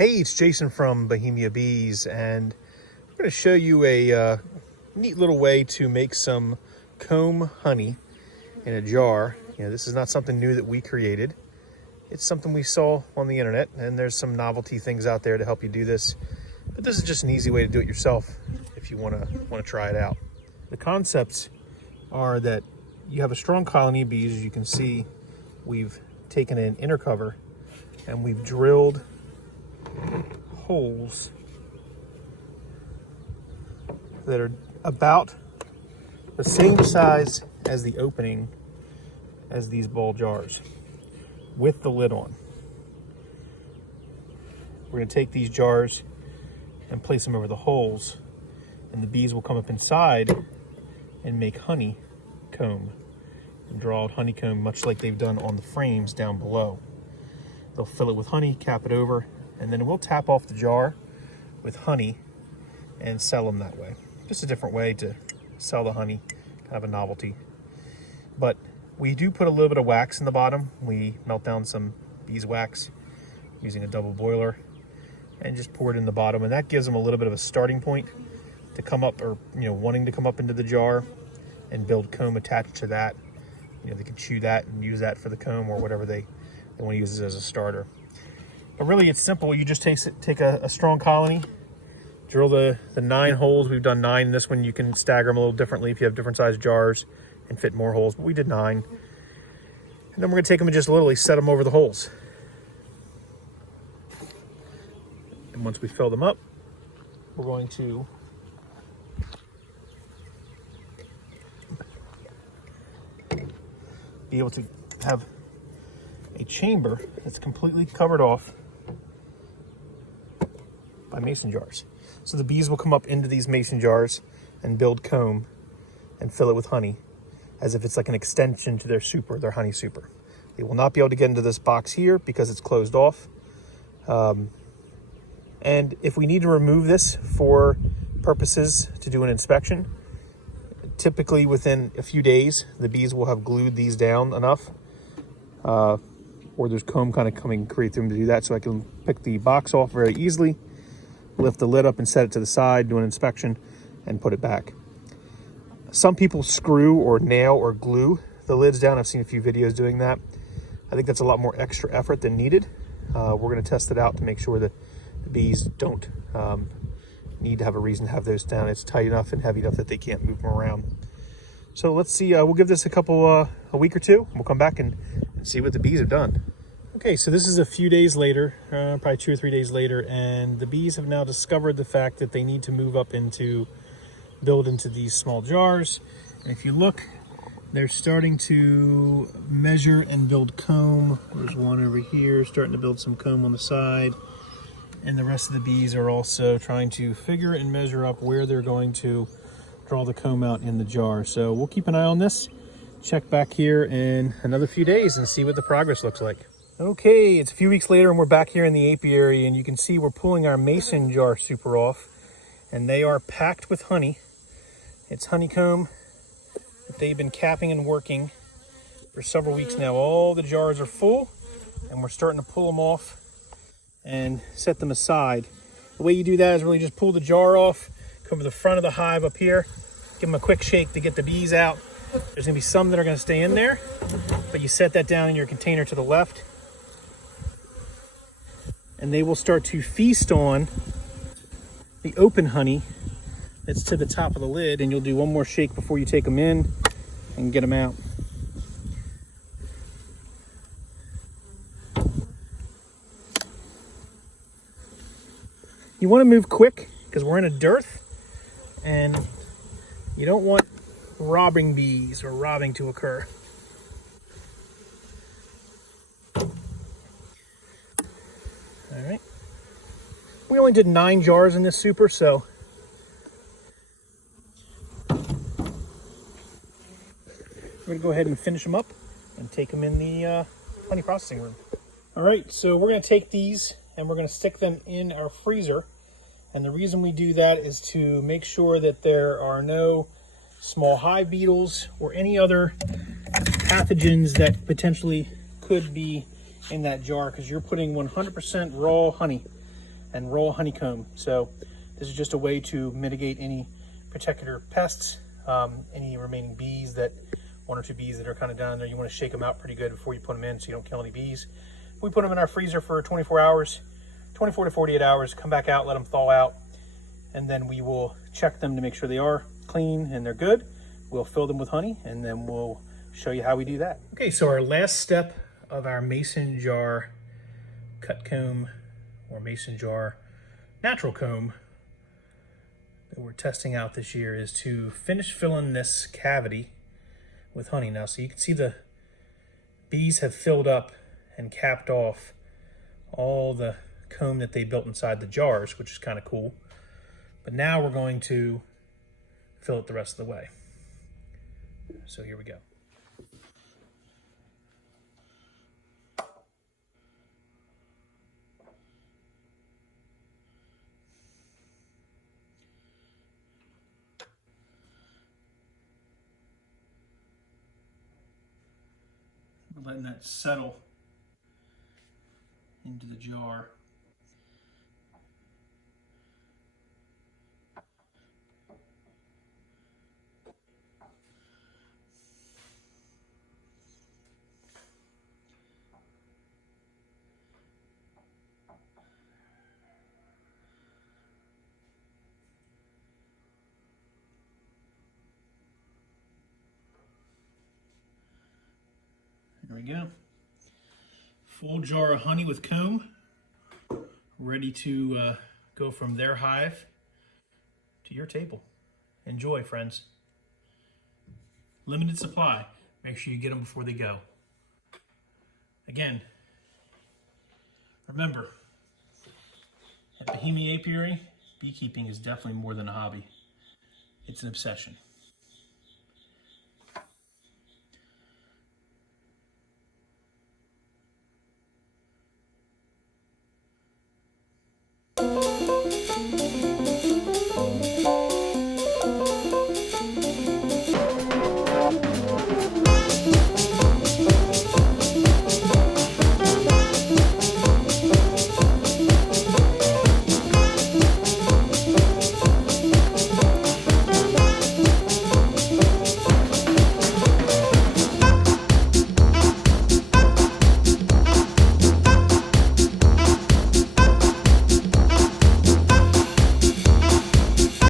Hey, it's Jason from Bohemiabees, and I'm going to show you a neat little way to make some comb honey in a jar. This is not something new that we created. It's something we saw on the internet, and there's some novelty things out there to help you do this. But this is just an easy way to do it yourself if you want to try it out. The concepts are that you have a strong colony of bees. As you can see, we've taken an inner cover and we've drilled holes that are about the same size as the opening as these ball jars with the lid on. We're going to take these jars and place them over the holes, and the bees will come up inside and make honeycomb and draw out honeycomb much like they've done on the frames down below. They'll fill it with honey, cap it over, and then we'll tap off the jar with honey and sell them that way. Just a different way to sell the honey, kind of a novelty. But we do put a little bit of wax in the bottom. We melt down some beeswax using a double boiler and just pour it in the bottom, and that gives them a little bit of a starting point to come up, or wanting to come up into the jar and build comb attached to that. They can chew that and use that for the comb or whatever they want to use it as a starter. But really, it's simple. You just take a strong colony, drill the 9 holes. We've done 9 in this one. You can stagger them a little differently if you have different size jars and fit more holes, but we did 9. And then we're going to take them and just literally set them over the holes. And once we fill them up, we're going to be able to have a chamber that's completely covered off by mason jars. So the bees will come up into these mason jars and build comb and fill it with honey as if it's like an extension to their super, their honey super. They will not be able to get into this box here because it's closed off. And if we need to remove this for purposes to do an inspection, typically within a few days, the bees will have glued these down enough, or there's comb kind of coming create through them to do that. So I can pick the box off very easily, lift the lid up and set it to the side, do an inspection, and put it back. Some people screw or nail or glue the lids down. I've seen a few videos doing that. I think that's a lot more extra effort than needed. We're going to test it out to make sure that the bees don't need to have a reason to have those down. It's tight enough and heavy enough that they can't move them around. So let's see, we'll give this a week or two. We'll come back and see what the bees have done. Okay, so this is a few days later, probably 2 or 3 days later, and the bees have now discovered the fact that they need to move up build into these small jars. And if you look, they're starting to measure and build comb. There's one over here starting to build some comb on the side. And the rest of the bees are also trying to figure and measure up where they're going to draw the comb out in the jar. So we'll keep an eye on this. Check back here in another few days and see what the progress looks like. Okay, it's a few weeks later and we're back here in the apiary, and you can see we're pulling our mason jar super off, and they are packed with honey. It's honeycomb that they've been capping and working for several weeks now. All the jars are full, and we're starting to pull them off and set them aside. The way you do that is really just pull the jar off, come to the front of the hive up here, give them a quick shake to get the bees out. There's gonna be some that are gonna stay in there, but you set that down in your container to the left, and they will start to feast on the open honey that's to the top of the lid, and you'll do one more shake before you take them in and get them out. You want to move quick because we're in a dearth, and you don't want robbing bees or robbing to occur. All right. We only did 9 jars in this super, so we're gonna go ahead and finish them up and take them in the honey processing room. All right, so we're gonna take these and we're gonna stick them in our freezer. And the reason we do that is to make sure that there are no small hive beetles or any other pathogens that potentially could be in that jar, because you're putting 100% raw honey and raw honeycomb. So this is just a way to mitigate any particular pests, any remaining bees, that 1 or 2 bees that are kind of down there. You want to shake them out pretty good before you put them in so you don't kill any bees. We put them in our freezer for 24 hours, 24 to 48 hours, come back out, let them thaw out, and then we will check them to make sure they are clean and they're good. We'll fill them with honey, and then we'll show you how we do that. Okay, so our last step of our mason jar cut comb, or mason jar natural comb, that we're testing out this year, is to finish filling this cavity with honey. Now, so you can see the bees have filled up and capped off all the comb that they built inside the jars, which is kind of cool. But now we're going to fill it the rest of the way. So here we go. We're letting that settle into the jar. There we go. Full jar of honey with comb, ready to go from their hive to your table. Enjoy, friends. Limited supply. Make sure you get them before they go. Again, remember, at Bohemia Apiary, beekeeping is definitely more than a hobby. It's an obsession.